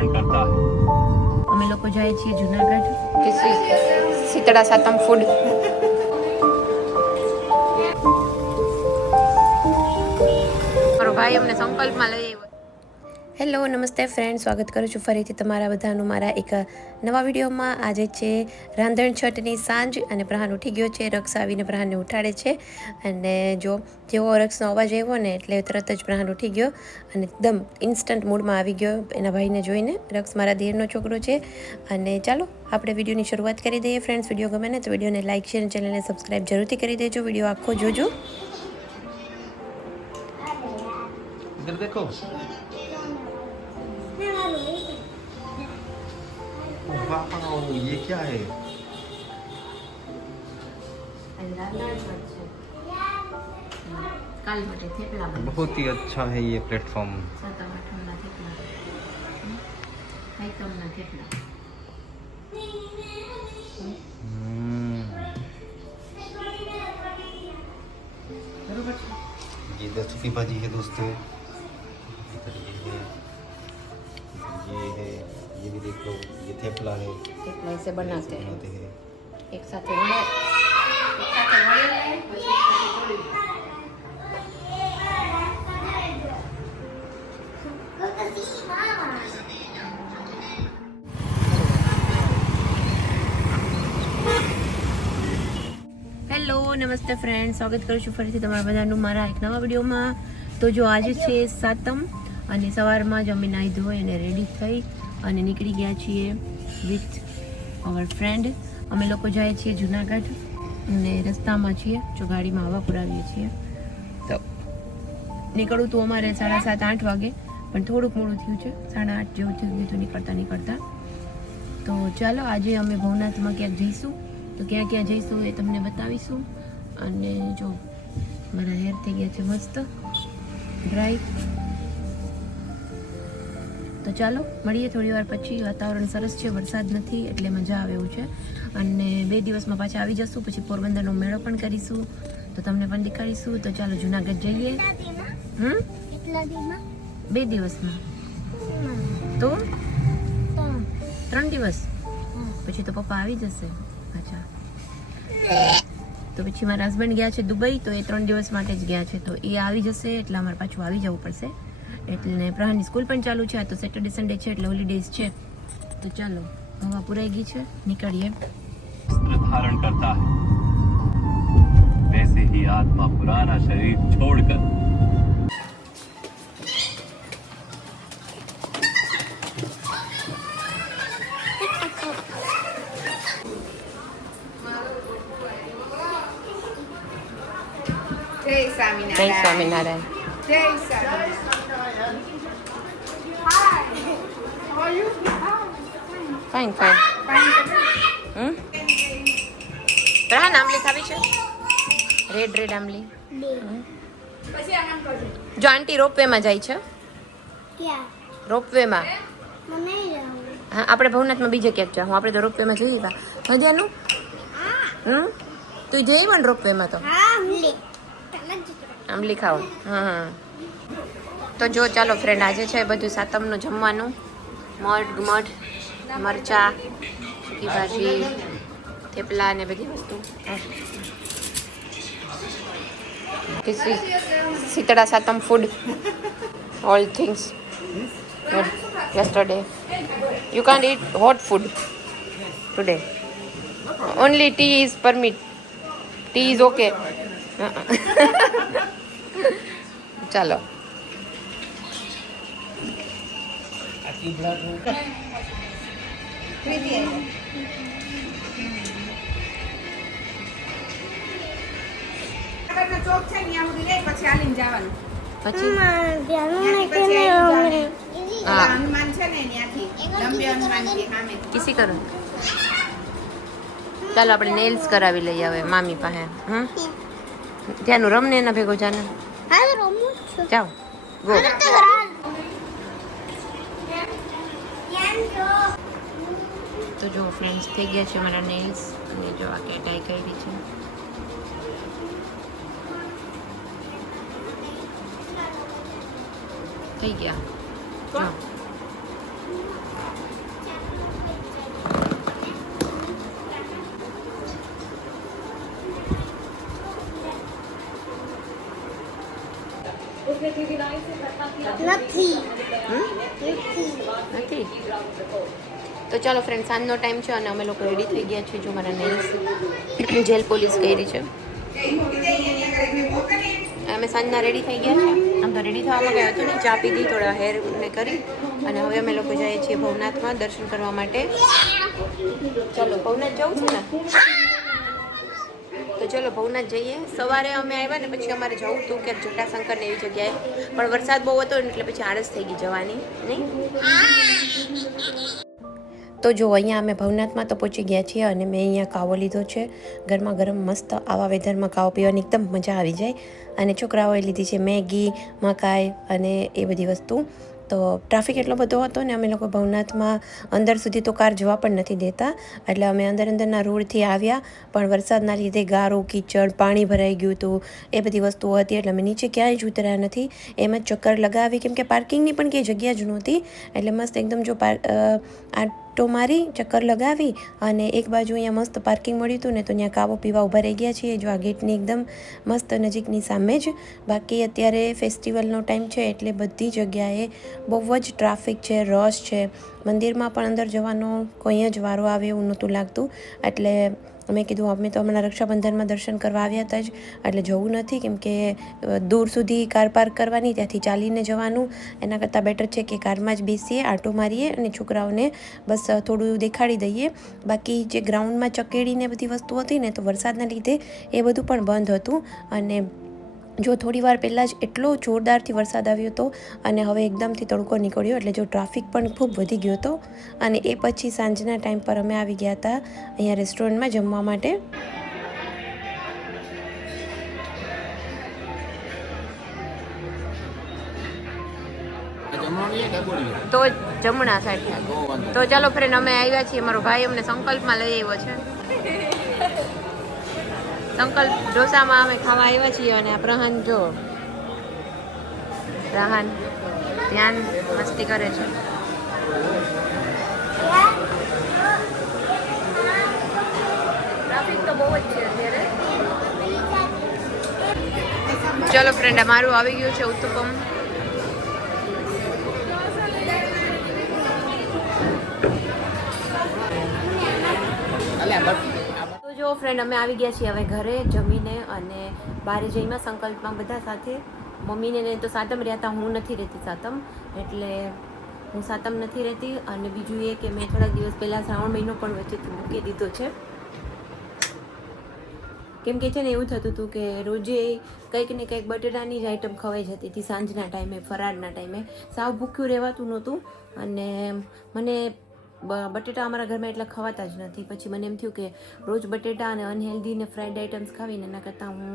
धारण करता है। અમે લોકો જાય છીએ જુનાગઢ શીતળા સાતમ ફૂડ. મારો ભાઈ અમને સંકલ્પમાં લઈ આવ્યો. હેલો નમસ્તે ફ્રેન્ડ, સ્વાગત કરું છું ફરીથી તમારા બધાનું મારા એક નવા વિડીયોમાં. આજે છે રાંધણ છઠની સાંજ અને પ્રહાન ઉઠી ગયો છે. રક્ષ આવીને પ્રહાનને ઉઠાડે છે અને જો જેવો રક્ષનો અવાજ આવ્યો ને એટલે તરત જ પ્રહાન ઉઠી ગયો અને એકદમ ઇન્સ્ટન્ટ મૂડમાં આવી ગયો એના ભાઈને જોઈને. રક્ષ મારા દેરનો છોકરો છે અને ચાલો આપણે વિડીયોની શરૂઆત કરી દઈએ. ફ્રેન્ડ્સ, વિડીયો ગમે ને તો વિડીયોને લાઇક શેર અને ચેનલને સબસ્ક્રાઈબ જરૂરથી કરી દેજો. વિડીયો આખો જોજો. इधर देखो, वाह, ये क्या है? बहुत ही अच्छा है ये प्लेटफॉर्म. ये 10 की भाजी है दोस्तों. इधर ये है, इधर ये है, ये भी देख लो, ये थेपला है. थेपला इसे बनाते हैं हैं. एक साथ वड़े, एक साथ वड़े પછી એક સાથે જોડી. હેલો નમસ્તે ફ્રેન્ડ, સ્વાગત કરું છું ફરીથી તમારા બધાનું મારા એક નવા વિડીયોમાં. તો જો આજે છે સાતમ અને સવારમાં જ અમે નાહી ધોઈ અને રેડી થઈ અને નીકળી ગયા છીએ વિથ અવર ફ્રેન્ડ. અમે લોકો જાય છીએ જુનાગઢ અને રસ્તામાં છીએ, જો ગાડીમાં હવા પુરાવીએ છીએ. તો નીકળવું હતું અમારે 7:30-8 વાગે, પણ થોડુંક મોડું થયું છે. 8:30 જેવું થયું હતું નીકળતા. તો ચાલો આજે અમે ભવનાથમાં ક્યાંક જઈશું. તો ક્યાં જઈશું એ તમને બતાવીશું. અને જો મારા હેર થઈ ગયા છે મસ્ત ડ્રાય. તો ચાલો મળીએ થોડી વાર પછી. વાતાવરણ સરસ છે, વરસાદ નથી એટલે મજા આવે એવું છે. અને 2 દિવસમાં પાછા આવી જશું. પછી પોરબંદરનો મેળો પણ કરીશું, તો તમને પણ દેખાડીશું. તો ચાલો જુનાગઢ જઈએ. 2 દિવસમાં તો 3 દિવસ પછી તો પપ્પા આવી જશે પાછા. તો પછી મારા હસબન્ડ ગયા છે દુબઈ, તો એ 3 દિવસ માટે જ ગયા છે. તો એ આવી જશે એટલે અમારે પાછું આવી જવું પડશે. એટલે પ્રહાની સ્કૂલ પણ ચાલુ છે. આ તો સેટરડે સન્ડે છે એટલે હોલિડેઝ છે. તો ચાલો હવા પુરાઈ ગઈ છે, નીકળીએ. धारण करता है, वैसे ही आत्मा पुराना शरीर छोड़कर જય Swaminarayan. Jai Swaminarayan. Hi. How are you? Fine. પ્રહાન આંબલી ખાવી છે? રેડ આંબલી. પછી આમ કરજો. જો આંટી રોપવેમાં જાય છે. ક્યાં? રોપવેમાં. મને નહીં જવું. હા, આપણે ભવનાથમાં બીજે ક્યાંક જાઉં. આપણે તો રોપવેમાં જઈએ. મજાનું. તું જઈ ને રોપવેમાં તો હા, આંબલી. આંબલી ખાવ. તો જો ચાલો ફ્રેન્ડ, આજે છે બધું સાતમનું જમવાનું. મઠ, મરચા, સૂકી ભાજી, થેપલા ને બધી વસ્તુ. Shitala Satam food, all things yesterday. You can't eat hot food today. Only tea is permit. Tea is okay. ચાલો ચોક છે ને ત્યાં સુધી લઈ પછી હાલીને જવાનું. પછી હા, હનુમાન છે ને ત્યાંથી લંબે હનુમાન છે સામે. કિસી કરો. ચાલો આપણે નેલ્સ કરાવી લઈએ હવે મામી પાસે. ત્યાંનું રમને એના ભેગો જાને. જાઓ ગો. તો જો ફ્રેન્ડ્સ થઈ ગયા છે મારા નેલ્સ અને જો આ કેટાઈ કરી છે. થઈ ગયા. નથી નથી. તો ચાલો ફ્રેન્ડ, સાંજનો ટાઈમ છે અને અમે લોકો રેડી થઈ ગયા છીએ. જો મારા નેલ્સ જેલ પોલિશ કરી છે. અમે સાંજના રેડી થઈ ગયા છે. આમ તો રેડી થવામાં કંઈ હતું નહીં, ચા પીધી, થોડા હેર ને કરી અને હવે અમે લોકો જઈએ છીએ ભવનાથમાં દર્શન કરવા માટે. ચાલો ભવનાથ જવું છે ને, તો ચલો ભવનાથ જઈએ. સવારે અમે આવ્યા ને પછી અમારે જવું હતું કે જટાશંકર ને એવી જગ્યાએ, પણ વરસાદ બહુ હતો ને એટલે પછી આળસ થઈ ગઈ જવાની નહીં. તો જો અહીંયા અમે ભવનાથમાં તો પહોંચી ગયા છીએ અને મેં અહીંયા કાવો લીધો છે. ગરમા ગરમ મસ્ત આવા વેધરમાં કાવો પીવાની એકદમ મજા આવી જાય. અને છોકરાઓએ લીધી છે મેગી, મકાઈ અને એ બધી વસ્તુ. તો ટ્રાફિક એટલો બધો હતો ને અમે લોકો ભવનાથમાં અંદર સુધી તો કાર જવા પણ નથી દેતા, એટલે અમે અંદરના રોડથી આવ્યા, પણ વરસાદના લીધે ગારો, કીચડ, પાણી ભરાઈ ગયું હતું, એ બધી વસ્તુઓ હતી એટલે અમે નીચે ક્યાંય જ ઉતર્યા નથી. એમ જ ચક્કર લગાવી, કેમ કે પાર્કિંગની પણ કંઈ જગ્યા જ નહોતી. એટલે મસ્ત એકદમ જો આટો મારી, ચક્કર લગાવી અને એક બાજુ અહીંયા મસ્ત પાર્કિંગ મળ્યું હતું ને, તો ત્યાં કાવો પીવા ઊભા રહી ગયા છીએ. જો આ ગેટની એકદમ મસ્ત નજીકની સામે જ. બાકી અત્યારે ફેસ્ટિવલનો ટાઈમ છે એટલે બધી જગ્યાએ બહુ જ ટ્રાફિક છે, રશ છે. મંદિરમાં પણ અંદર જવાનો કોઈ જ વારો આવે એવું નહોતું લાગતું. એટલે મેં કીધું અમે તો હમણાં રક્ષાબંધનમાં દર્શન કરવા આવ્યા હતા જ, એટલે જવું નથી, કેમ કે દૂર સુધી કાર પાર્ક કરવાની, ત્યાંથી ચાલીને જવાનું. એના કરતાં બેટર છે કે કારમાં જ બેસીએ, આંટો મારીએ અને છોકરાઓને બસ થોડું દેખાડી દઈએ. બાકી જે ગ્રાઉન્ડમાં ચકેડીને બધી વસ્તુ હતી ને, તો વરસાદના લીધે એ બધું પણ બંધ હતું. અને જો થોડી વાર પહેલાં જ એટલો જોરદારથી વરસાદ આવ્યો હતો અને હવે એકદમથી તડકો નીકળ્યો, એટલે જો ટ્રાફિક પણ ખૂબ વધી ગયો હતો. અને એ પછી સાંજના ટાઈમ પર અમે આવી ગયા હતા અહીંયા રેસ્ટોરન્ટમાં જમવા માટે. તો જમણા સાઈડ. તો ચાલો ફ્રેન્ડ, અમે આવ્યા છીએ, મારો ભાઈ અમને સંકલ્પમાં લઈ આવ્યો છે. સંકલ્પ ઢોસામાં અમે ખાવા આવ્યા છીએ અને આ પ્રહાન જો, પ્રહાન ધ્યાન મસ્તી કરે છે. ટ્રાફિક તો બહુ જ છે અત્યારે. ચલો ફ્રેન્ડ, મારું આવી ગયું છે ઉત્તપમ. તો જો ફ્રેન્ડ, અમે આવી ગયા છીએ હવે ઘરે જમીને અને બહાર જઈને સંકલ્પમાં બધા સાથે. મમ્મીને તો સાતમ રહ્યા હતા, હું નથી રહેતી સાતમ, એટલે હું સાતમ નથી રહેતી. અને બીજું એ કે મેં થોડાક દિવસ પહેલાં શ્રાવણ મહિનો પણ વચ્ચેથી મૂકી દીધો છે, કેમ કે છે ને એવું થતું હતું કે રોજે કંઈક ને કંઈક બટેટાની જ આઈટમ ખવાઈ જતી હતી. સાંજના ટાઈમે, ફરાળના ટાઈમે સાવ ભૂખ્યું રહેવાતું નહોતું. અને મને બટેટા અમારા ઘરમાં એટલા ખવાતા જ નથી. પછી મને એમ થયું કે રોજ બટેટા અને અનહેલ્ધી ને ફ્રાઈડ આઇટમ્સ ખાવીને એના કરતાં હું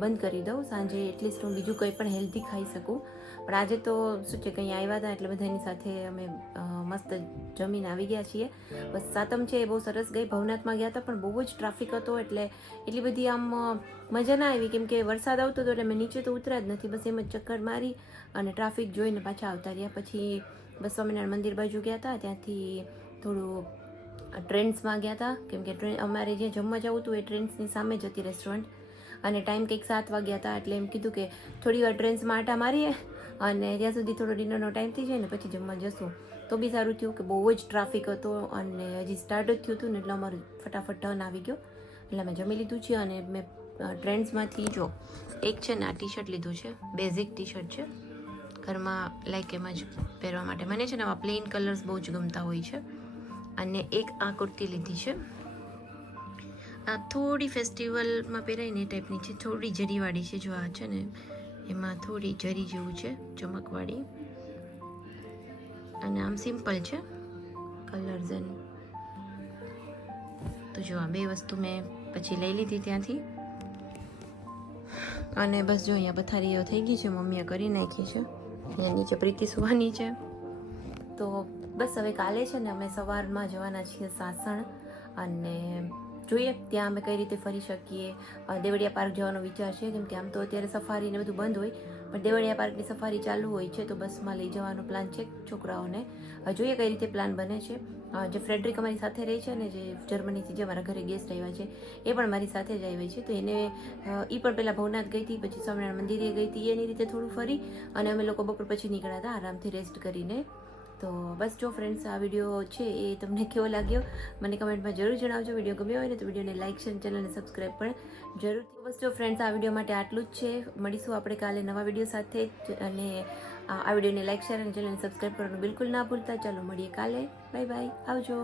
બંધ કરી દઉં. સાંજે એટલીસ્ટ હું બીજું કંઈ પણ હેલ્ધી ખાઈ શકું. પણ આજે તો શું છે, કંઈ આવ્યા હતા એટલે બધાની સાથે અમે મસ્ત જમીને આવી ગયા છીએ. બસ સાતમ છે એ બહુ સરસ ગઈ. ભવનાથમાં ગયા હતા પણ બહુ જ ટ્રાફિક હતો, એટલે એટલી બધી આમ મજા ના આવી, કેમ કે વરસાદ આવતો હતો એટલે મેં નીચે તો ઉતર્યા જ નથી. બસ એમ જ ચક્કર મારી અને ટ્રાફિક જોઈને પાછા આવતા રહ્યા. પછી બસ સ્વામિનારાયણ મંદિર બાજુ ગયા હતા, ત્યાંથી થોડું ટ્રેન્ડ્સમાં ગયા હતા, કેમ કે અમારે જ્યાં જમવા જવું હતું એ ટ્રેન્ડ્સની સામે જ હતી રેસ્ટોરન્ટ. અને ટાઈમ કંઈક 7 વાગ્યા હતા, એટલે એમ કીધું કે થોડી વાર ટ્રેન્ડ્સમાં આટા મારીએ અને ત્યાં સુધી થોડો ડિનરનો ટાઈમ થઈ જાય ને પછી જમવા જશું. તો બી સારું થયું કે બહુ જ ટ્રાફિક હતો અને હજી સ્ટાર્ટ જ થયું હતું ને, એટલે અમારું ફટાફટ ટર્ન આવી ગયો. એટલે અમે જમી લીધું છે અને મેં ટ્રેન્ડ્સમાંથી જો એક છે ને આ ટી શર્ટ લીધું છે, બેઝિક ટી શર્ટ છે, ઘરમાં લાઈક એમ જ પહેરવા માટે. મને છે ને આવા પ્લેન કલર્સ બહુ જ ગમતા હોય છે. અને એક આ કુર્તી લીધી છે, આ થોડી ફેસ્ટિવલમાં પહેરાય ને એ ટાઈપની છે, થોડી જરીવાળી છે. જો આ છે ને એમાં થોડી જરી જેવું છે, ચમકવાળી. અને આમ સિમ્પલ છે કલર્સ એન્ડ. તો જો આ બે વસ્તુ મેં પછી લઈ લીધી ત્યાંથી. અને બસ જો અહીંયા પથારીઓ થઈ ગઈ છે, મમ્મીએ કરી નાખી છે. અહીંયા નીચે પ્રીતિ સુવાની છે. તો બસ હવે કાલે છે ને અમે સવારમાં જવાના છીએ સાસણ, અને જોઈએ ત્યાં અમે કઈ રીતે ફરી શકીએ. દેવળિયા પાર્ક જવાનો વિચાર છે, કેમ કે આમ તો અત્યારે સફારી ને બધું બંધ હોય, પણ દેવળિયા પાર્કની સફારી ચાલુ હોય છે તો બસમાં લઈ જવાનો પ્લાન છે છોકરાઓને. જોઈએ કઈ રીતે પ્લાન બને છે. જે ફ્રેડરિક અમારી સાથે રહે છે ને, જે જર્મનીથી જે મારા ઘરે ગેસ્ટ આવ્યા છે એ પણ મારી સાથે જ આવી છે. તો એને એ પણ પહેલાં ભવનાથ ગઈ હતી, પછી સ્વામિનારાયણ મંદિરે ગઈ હતી, એની રીતે થોડું ફરી અને અમે લોકો બપોર પછી નીકળ્યા હતા આરામથી રેસ્ટ કરીને. તો બસ જો ફ્રેન્ડ્સ, આ વિડીયો છે એ તમને કેવો લાગ્યો મને કમેન્ટમાં જરૂર જણાવજો. વિડીયો ગમ્યો હોય ને તો વિડીયોને લાઇક શેર, ચેનલને સબસ્ક્રાઈબ પણ જરૂરથી. બસ જો ફ્રેન્ડ્સ, આ વિડીયો માટે આટલું જ છે. મળીશું આપણે કાલે નવા વિડીયો સાથે અને આ વિડીયોને લાઇક શેર અને ચેનલને સબસ્ક્રાઈબ કરવાનું બિલકુલ ના ભૂલતા. ચાલો મળીએ કાલે. બાય બાય, આવજો.